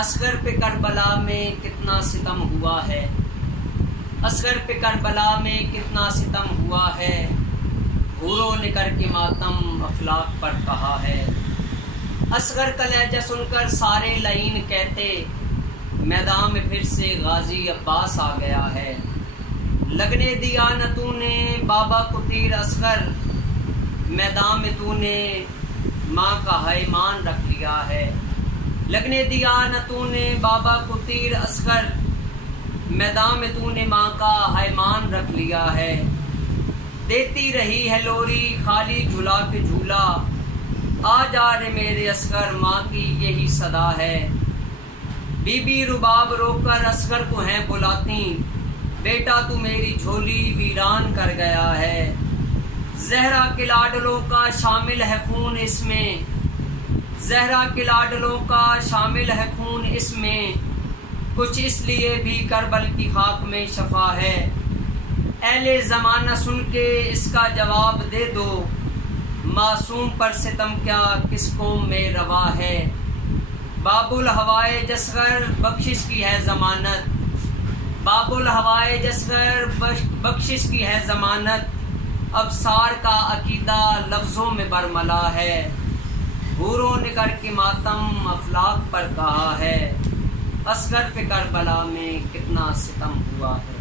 اصغر پہ کربلا میں کتنا ستم ہوا ہے، اصغر پہ کربلا میں کتنا ستم ہوا ہے، حوروں نے کر کے ماتم افلاک پر کہا ہے۔ اصغر کا لہجہ سن کر سارے لعین کہتے، میدان میں پھر سے غازی عباس آ گیا ہے۔ لگنے دیا نہ تو نے بابا کو تیر اصغر، میدان میں تو نے ماں کا حیمان رکھ لیا ہے۔ لگنے دیا نہ تو نے بابا کو تیر اصغر، میدان میں تو نے ماں کا حیمان رکھ لیا ہے۔ دیتی رہی ہے لوری خالی جھلا کے جھولا، آ جا رے میرے اصغر ماں کی یہی صدا ہے۔ بی بی رباب رو کر اصغر کو ہیں بلاتی، بیٹا تو میری جھولی ویران کر گیا ہے۔ زہرا کے لاڈلوں کا شامل ہے خون اس میں، زہرا کے لاڈلوں کا شامل ہے خون اس میں، کچھ اس لیے بھی کربل کی خاک میں شفا ہے۔ اہل زمانہ سن کے اس کا جواب دے دو، معصوم پر ستم کیا کس قوم میں روا ہے۔ باب الہوائے جسغر بخشش کی ہے ضمانت، باب الہوائے جسغر بخشش کی ہے ضمانت، ابصار کا عقیدہ لفظوں میں برملا ہے۔ حوروں نے کر کے ماتم افلاک پر کہا ہے، اصغر پہ کربلا میں کتنا ستم ہوا ہے۔